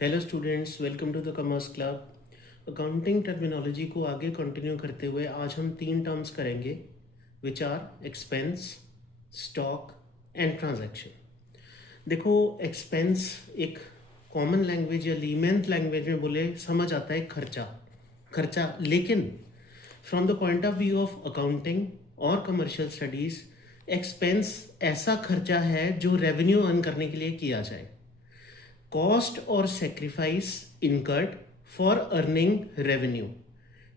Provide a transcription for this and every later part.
Hello students, welcome to the commerce club. Accounting terminology को आगे continue करते हुए आज हम तीन टर्म्स करेंगे which are expense, stock and transaction. देखो, एक्सपेंस एक कॉमन लैंग्वेज या लीमेंथ लैंग्वेज में बोले समझ आता है खर्चा खर्चा, लेकिन from the point of view of accounting और कमर्शियल स्टडीज, एक्सपेंस ऐसा खर्चा है जो रेवेन्यू अर्न करने के लिए किया जाए। कॉस्ट और sacrifice incurred for earning revenue.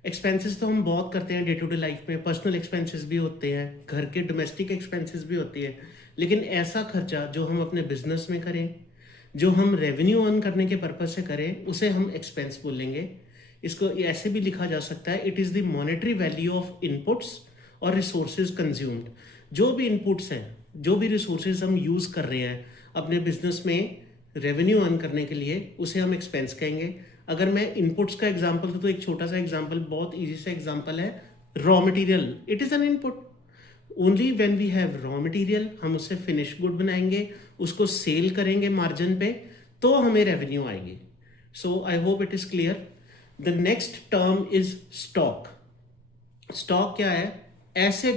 Expenses तो हम बहुत करते हैं डे टू डे लाइफ में, पर्सनल एक्सपेंसेस भी होते हैं, घर के डोमेस्टिक एक्सपेंसेस भी होती है, लेकिन ऐसा खर्चा जो हम अपने बिजनेस में करें, जो हम रेवेन्यू अर्न करने के पर्पज से करें, उसे हम एक्सपेंस बोलेंगे। इसको ऐसे भी लिखा जा सकता है, it is the monetary value of inputs और रिसोर्सेज कंज्यूम्ड। जो भी इनपुट्स हैं, जो भी रिसोर्सेज हम यूज कर रहे हैं अपने बिजनेस में रेवेन्यू अर्न करने के लिए, उसे हम एक्सपेंस कहेंगे। अगर मैं इनपुट्स का एग्जांपल दूं तो एक छोटा सा एग्जांपल, बहुत इजी सा एग्जांपल है raw material. It is an input. Only when we have raw material हम उससे फिनिश गुड बनाएंगे, उसको सेल करेंगे मार्जिन पे, तो हमें रेवेन्यू आएगी। So I hope it is clear. The next term is stock. Stock क्या है? ऐसे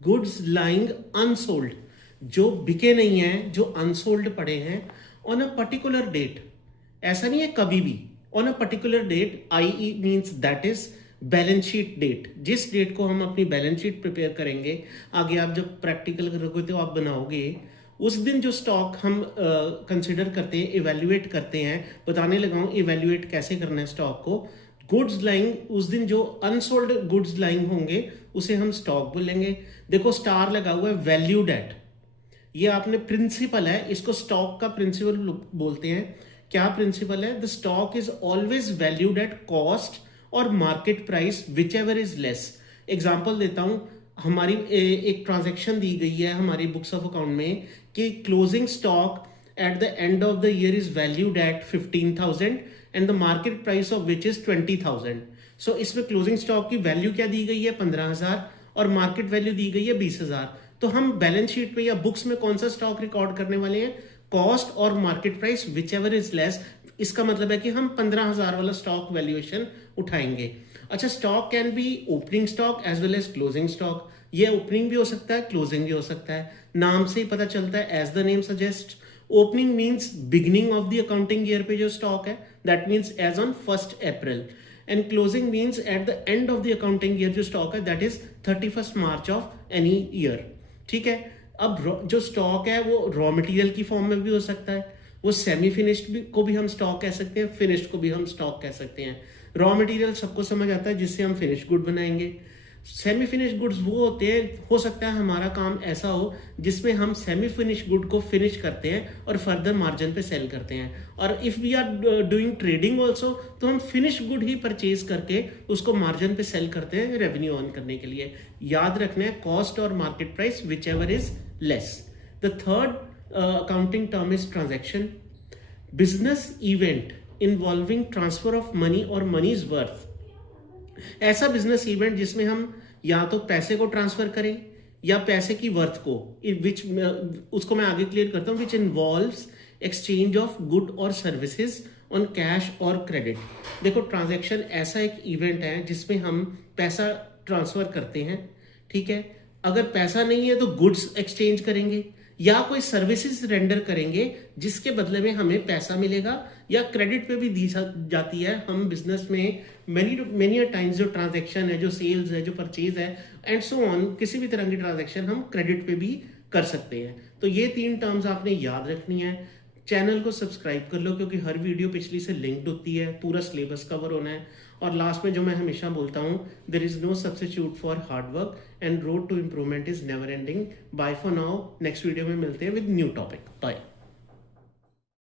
गुड्स लाइंग अनसोल्ड, जो बिके नहीं है, जो अनसोल्ड पड़े हैं ऑन अ पर्टिकुलर डेट। ऐसा नहीं है कभी भी, on a particular date, I means that is balance sheet date. जिस डेट को हम अपनी बैलेंस शीट प्रिपेयर करेंगे, आगे आप जब प्रैक्टिकल करोगे तो आप बनाओगे, उस दिन जो स्टॉक हम कंसिडर करते हैं, इवेल्युएट करते हैं, बताने लगा हूं इवेल्युएट कैसे करना है स्टॉक को। गुड्स लाइंग, उस दिन जो अनसोल्ड गुड्स लाइंग होंगे उसे हम स्टॉक बोलेंगे। देखो स्टार लगा हुआ है, वैल्यूड एट, ये आपने प्रिंसिपल है, इसको स्टॉक का प्रिंसिपल बोलते हैं। क्या प्रिंसिपल है? The stock is always valued at cost और market price whichever is less. Example देता हूं, हमारी एक ट्रांजेक्शन दी गई है हमारी बुक्स ऑफ अकाउंट में कि closing stock at the end of the year is valued at 15,000 and the market price of which is 20,000। सो इसमें क्लोजिंग स्टॉक की वैल्यू क्या दी गई है? 15,000, और मार्केट वैल्यू दी गई है 20,000। तो हम बैलेंस शीट में या बुक्स में कौन सा स्टॉक रिकॉर्ड करने वाले हैं? कॉस्ट और market price whichever is less. इसका मतलब है कि हम 15,000 वाला स्टॉक वैल्यूएशन उठाएंगे। अच्छा, stock can be opening stock as well as closing stock. ये ओपनिंग भी हो सकता है, क्लोजिंग भी हो सकता है। नाम से ही पता चलता है, as the name suggest. Opening means beginning of the accounting year पे जो स्टॉक है, that means as on 1 April. And closing means at the end of the accounting year जो स्टॉक है, that is 31 March of any year. ठीक है। अब जो stock है वो रॉ मटेरियल की फॉर्म में भी हो सकता है, वो सेमी फिनिश्ड को भी हम स्टॉक कह सकते हैं, फिनिश्ड को भी हम स्टॉक कह सकते हैं। रॉ मटेरियल सबको समझ आता है, जिससे हम फिनिश गुड बनाएंगे। सेमी फिनिश गुड्स वो होते हैं, हो सकता है हमारा काम ऐसा हो जिसमें हम सेमी फिनिश गुड को फिनिश करते हैं और फर्दर मार्जिन पे सेल करते हैं। और if we are doing trading also, तो हम फिनिश गुड ही परचेज करके उसको मार्जिन पे सेल करते हैं रेवेन्यू अर्न करने के लिए। याद रखना है, कॉस्ट और market price whichever is less. The third accounting term is transaction. Business event involving transfer of money और मनी इज वर्थ। ऐसा बिजनेस इवेंट जिसमें हम या तो पैसे को ट्रांसफर करें या पैसे की वर्थ को, विच उसको मैं आगे क्लियर करता हूं, which involves exchange of good और सर्विसेज ऑन कैश और क्रेडिट। देखो, ट्रांजैक्शन ऐसा एक इवेंट है जिसमें हम पैसा ट्रांसफर करते हैं। ठीक है। अगर पैसा नहीं है तो गुड्स एक्सचेंज करेंगे या कोई सर्विसेज रेंडर करेंगे जिसके बदले में हमें पैसा मिलेगा, या क्रेडिट पे भी दी जाती है। हम बिजनेस में मेनी टाइम्स जो ट्रांजैक्शन है, जो सेल्स है, जो परचेज है एंड सो ऑन, किसी भी तरह की ट्रांजैक्शन हम क्रेडिट पे भी कर सकते हैं। तो ये तीन टर्म्स आपने याद रखनी है। चैनल को सब्सक्राइब कर लो क्योंकि हर वीडियो पिछली से लिंक्ड होती है, पूरा सिलेबस कवर होना है। और लास्ट में जो मैं हमेशा बोलता हूँ, there is no substitute for hard work and road to improvement is never ending. Bye for now, next video में मिलते हैं विद न्यू टॉपिक। बाय।